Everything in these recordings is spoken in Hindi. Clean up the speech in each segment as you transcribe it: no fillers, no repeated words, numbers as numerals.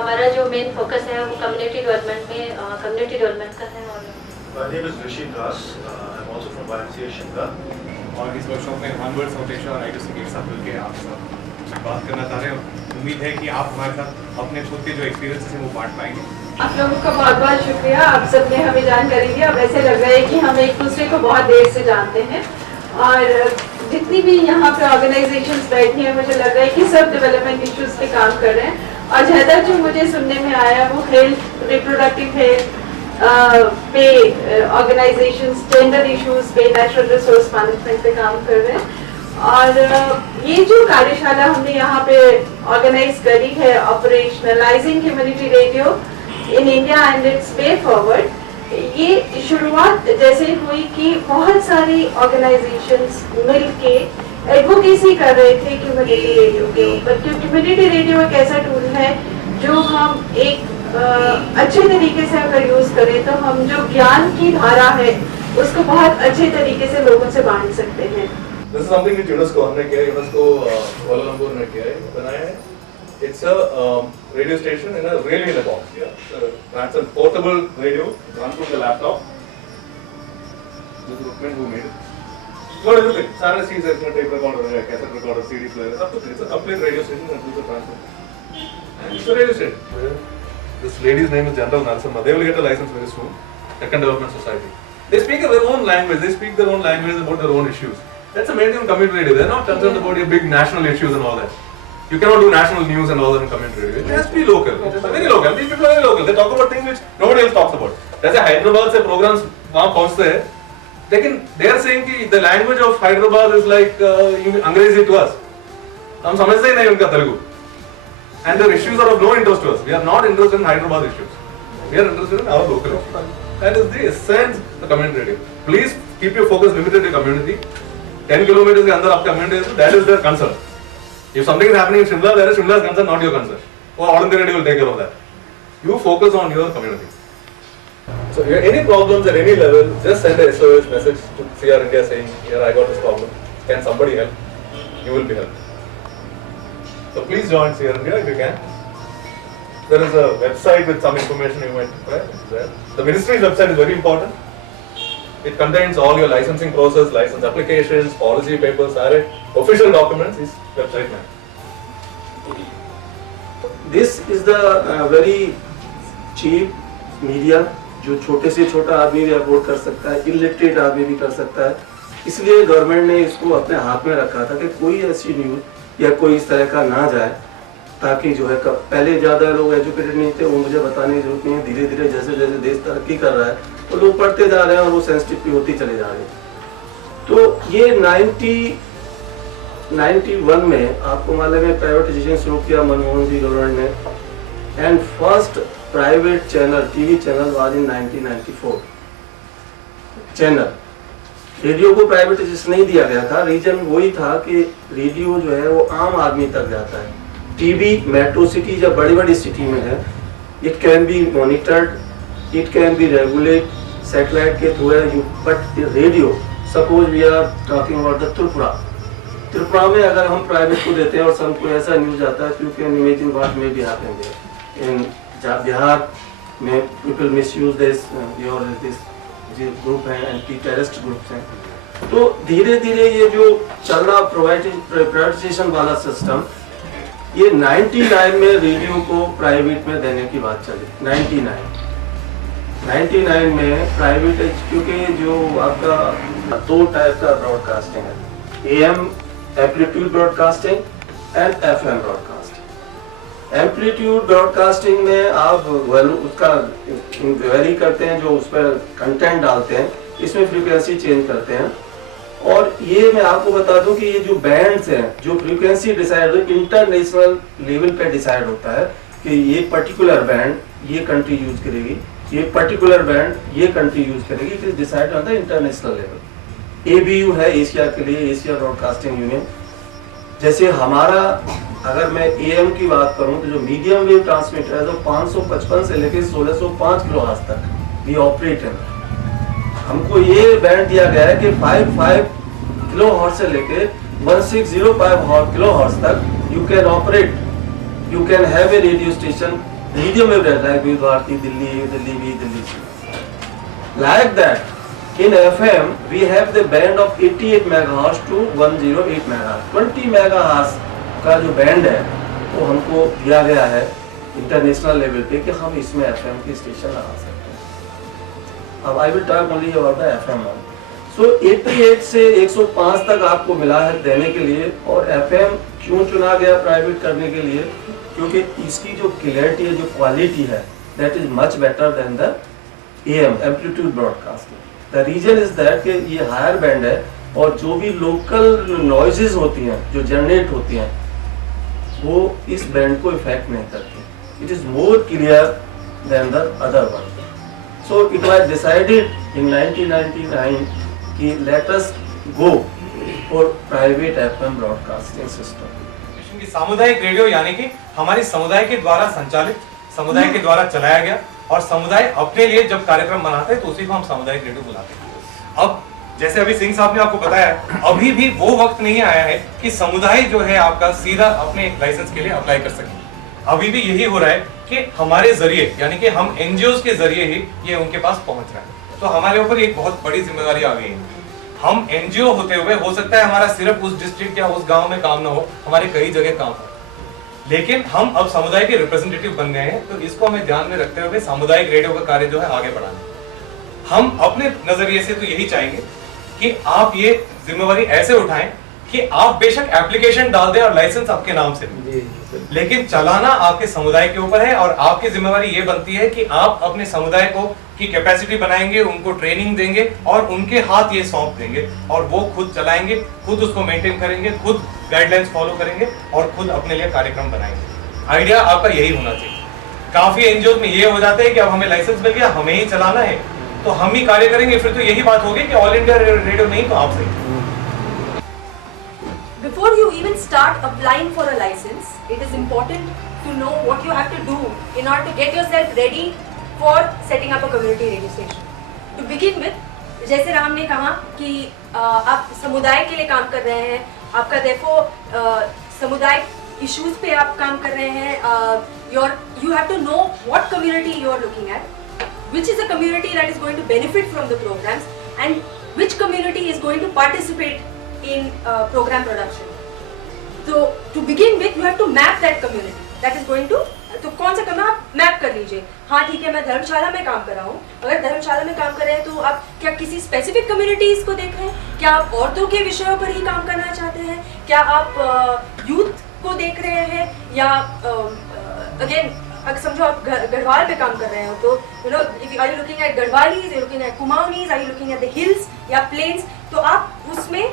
हमारा जो मेन फोकस है वो कम्युनिटी डेवलपमेंट का है। और My name is Rishi Das. I'm also from YMCA Shimla. और इस वर्कशॉप में वन वर्ड फाउंडेशन और आइडो के साथ मिलकर आप सब बात करना चाह रहे हैं। उम्मीद है कि आप हमारे साथ अपने खुद के जो एक्सपीरियंसेस हैं वो बांट पाएंगे। आप लोगों का बहुत बहुत शुक्रिया, आप सबने हमें जानकारी दी। अब ऐसे लग रहा है कि हम एक दूसरे को बहुत देर से जानते हैं और जितनी भी यहाँ पे ऑर्गेनाइजेशंस बैठी हैं मुझे लग रहा है कि सब डेवलपमेंट इश्यूज पे काम कर रहे हैं। और जहाँ तक जो मुझे सुनने में आया वो हेल्थ, रिप्रोडक्टिव हेल्थ पे ऑर्गेनाइजेशंस जेंडर इश्यूज पे, नेचुरल रिसोर्स मैनेजमेंट पे काम कर रहे हैं। और ये जो कार्यशाला हमने यहाँ पे ऑर्गेनाइज करी है, operationalising community radio in India and its way forward, ये शुरुआत जैसे हुई कि बहुत सारी ऑर्गेनाइजेशंस मिलके एडवोकेसी कर रहे थे कम्युनिटी रेडियो के ऊपर। क्योंकि कम्युनिटी रेडियो एक ऐसा टूल है जो हम एक अच्छे तरीके से अगर यूज करें तो हम जो ज्ञान की धारा है उसको बहुत अच्छे तरीके से लोगों से बांट सकते हैं। This is something which UNESCO हमने किया है, UNESCO Kuala Lumpur ने किया है, बनाया है। It's a radio station in a really in a box. Yeah, that's a portable radio run from the laptop. This is Rukmin who made it. Got everything. सारे चीज़ इसमें tape recorder है, cassette recorder, CD player, सब कुछ। It's a complete radio station and it's a transfer. And it's a radio station. This lady's name is General Narasimha. They will get a license very soon. Deccan Development Society. They speak their own language. They speak their own language about their own issues. That's a mainstream community radio. They're not concerned about your big national issues and all that. You cannot do national news and all that in community radio. It has to be local. It is very local. These people are very local. They talk about things which nobody else talks about. जैसे हैदराबाद से programs वहाँ पहुँचते हैं, लेकिन they are saying कि the language of Hyderabad is like अंग्रेजी to us. हम समझते ही नहीं उनका Telugu. And their issues are of no interest to us. We are not interested in Hyderabad issues. We are interested in our local issues. That is the essence of the community radio. Please keep your focus limited to community. 10 kilometers के अंदर आपका community है, that is their concern. If something is happening in Shimla, that is Shimla's concern, not your concern. Or All India Radio will take care of that. You focus on your community. So, if any problems at any level, just send a SOS message to CR India saying, "Here, I got this problem. Can somebody help?" You will be helped. So, please join CR India if you can. There is a website with some information you might require. The ministry's website is very important. It contains all your licensing process, license applications, policy papers, official documents. Is website में. This is the very cheap media जो छोटे से छोटा आदमी भी अफोर्ड कर सकता है, इलिटरेट आदमी भी कर सकता है। इसलिए गवर्नमेंट ने इसको अपने हाथ में रखा था कि कोई ऐसी न्यूज या कोई इस तरह का ना जाए, ताकि जो है पहले ज़्यादा लोग एजुकेटेड नहीं थे, वो मुझे बताने की जरूरत नहीं है। धीरे धीरे जैसे जैसे देश तरक्की कर रहा है तो लोग पढ़ते जा रहे हैं और वो सेंसिटिव भी होती चले जा रहे हैं। तो ये 91 में आपको मालूम है प्राइवेटाइजेशन शुरू किया मनमोहन जी गवर्नमेंट ने, and first private channel TV channel was in 1994 channel. Radio को प्राइवेटाइजेशन नहीं दिया गया था, रीजन वही था कि रेडियो जो है वो आम आदमी तक जाता है। टीवी मेट्रो सिटी जब बड़ी बड़ी सिटी में है, it can be monitored, it can be regulate, satellite के थ्रू है, but radio suppose we are talking about the Tripura में अगर हम प्राइवेट को देते हैं और सब को ऐसा न्यूज आता है, you can imagine what may be happening in Bihar में people misuse this your this group है, एंटी टेररिस्ट ग्रुप्स हैं। तो धीरे धीरे ये जो चल रहा प्राइवेटाइजेशन वाला सिस्टम, ये 99 में रेडियो को प्राइवेट में देने की बात चली। 99 में प्राइवेट, क्योंकि जो आपका दो टाइप का ब्रॉडकास्टिंग है, AM amplitude broadcasting and FM broadcasting. Amplitude broadcasting में आप उसका वेरी करते हैं, जो उस पर कंटेंट डालते हैं, इसमें फ्रीक्वेंसी चेंज करते हैं। और ये मैं आपको बता दूं कि ये जो बैंड्स हैं, जो फ्रीक्वेंसी डिसाइड इंटरनेशनल लेवल पे डिसाइड होता है कि ये पर्टिकुलर बैंड ये कंट्री यूज करेगी, ये पर्टिकुलर बैंड ये कंट्री यूज करेगी। It is decide on the international level. ABU है एशिया के लिए, एशिया ब्रॉडकास्टिंग यूनियन। जैसे हमारा अगर मैं AM की बात करूं तो जो मीडियम वेव ट्रांसमीटर है, तो 555 से लेकर 1605 किलोहर्ट्ज तक वी ऑपरेट है। हमको ये बैंड दिया गया है कि 55 किलोहर्ट्ज से लेकर 1605 किलोहर्ट्ज तक you can operate, you can have a radio station radio में रहता है विविध भारती दिल्ली, दिल्ली भी, दिल्ली सी। Like that, in FM we have the band of 88 megahertz to 108 megahertz. 20 megahertz का जो बैंड है वो हमको दिया गया है इंटरनेशनल लेवल पे कि हम इसमें FM की स्टेशन लगा सकते हैं। अब I will talk only about the FM one. So 88 से 105 तक आपको मिला है देने के लिए। और FM क्यों चुना गया प्राइवेट करने के लिए? क्योंकि इसकी जो क्लियरिटी है, जो क्वालिटी है, that is much better than the AM amplitude broadcasting. The reason is that कि ये हायर बैंड है और जो भी लोकल नॉइजेस होती हैं जो जनरेट होती हैं वो इस बैंड को इफेक्ट नहीं करती। It is more clear than the other one. So it was decided in 1999 कि let us go for private FM broadcasting system. की सामुदायिक रेडियो यानी कि हमारी समुदाय के द्वारा संचालित, समुदाय के द्वारा चलाया गया, और समुदाय अपने लिए जब कार्यक्रम बनाते हैं तो उसी को हम सामुदायिक रेडियो बुलाते हैं। अब जैसे अभी सिंह साहब ने आपको बताया, अभी भी वो वक्त नहीं आया है कि समुदाय जो है आपका सीधा अपने लाइसेंस के लिए अप्लाई कर सके। अभी भी यही हो रहा है कि हमारे जरिए यानी कि हम NGOs के जरिए ही ये उनके पास पहुंच रहा है। तो हमारे ऊपर एक बहुत बड़ी जिम्मेदारी आ गई है। हम NGO होते हुए हो सकता है हमारा सिर्फ उस डिस्ट्रिक्ट या उस गांव में काम ना हो, हमारे कई जगह काम हो, लेकिन हम अब समुदाय के रिप्रेजेंटेटिव बन गए हैं। तो इसको हमें ध्यान में रखते हुए सामुदायिक रेडियो का कार्य जो है आगे बढ़ाना। हम अपने नजरिए से तो यही चाहेंगे कि आप ये जिम्मेवारी ऐसे उठाएं कि आप बेशक एप्लीकेशन डाल दें और लाइसेंस आपके नाम से, लेकिन चलाना आपके समुदाय के ऊपर है। और आपकी जिम्मेवारी ये बनती है कि आप अपने समुदाय को की कैपेसिटी बनाएंगे, उनको ट्रेनिंग देंगे और उनके हाथ ये सौंप देंगे और वो खुद चलाएंगे, खुद उसको मेंटेन करेंगे, खुद गाइडलाइंस फॉलो करेंगे और खुद अपने लिए कार्यक्रम बनाएंगे। आइडिया आपका यही होना चाहिए। काफी NGOs में ये हो जाता है कि अब हमें लाइसेंस मिल गया, हमें ही चलाना है तो हम ही कार्य करेंगे, फिर तो यही बात होगी कि ऑल इंडिया रेडियो नहीं तो आप सही। Before you even start applying for a license, it is important to know what you have to do in order to get yourself ready for setting up a community radio station. To begin with, जैसे राम ने कहा कि आप समुदाय के लिए काम कर रहे हैं, आपका देखो समुदाय इश्यूज पे आप काम कर रहे हैं, you have to know what community you are looking at, which is a community that is going to benefit from the programs and which community is going to participate in program production. So to begin with you have to map that community that is going to, तो कौन सा काम आप मैप कर लीजिए। हाँ ठीक है, मैं धर्मशाला में काम कर रहा हूँ, अगर धर्मशाला में काम कर रहे हैं तो आप क्या किसी स्पेसिफिक कम्युनिटीज को देख रहे हैं, क्या आप औरतों के विषयों पर ही काम करना चाहते हैं, क्या आप यूथ को देख रहे हैं, या अगेन अगर समझो आप गढ़वाल पे काम कर रहे हो तो you know if you are looking at Garhwalis, you are looking at Kumaonis, are you looking at the hills या प्लेन्स, तो आप उसमें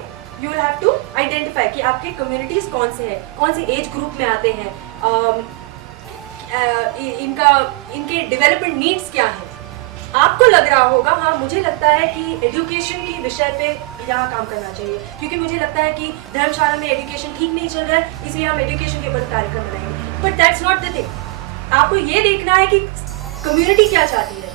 you will have to identify कि आपके कम्युनिटीज कौन से हैं, कौन से एज ग्रुप में आते हैं, इनके डेवलपमेंट नीड्स क्या हैं। आपको लग रहा होगा हाँ मुझे लगता है कि एजुकेशन की विषय पे यहाँ काम करना चाहिए, क्योंकि मुझे लगता है कि धर्मशाला में एजुकेशन ठीक नहीं चल रहा है, इसलिए हम एजुकेशन के ऊपर कार्यक्रम बनाएंगे। But that's not the thing. आपको ये देखना है कि कम्युनिटी क्या चाहती है,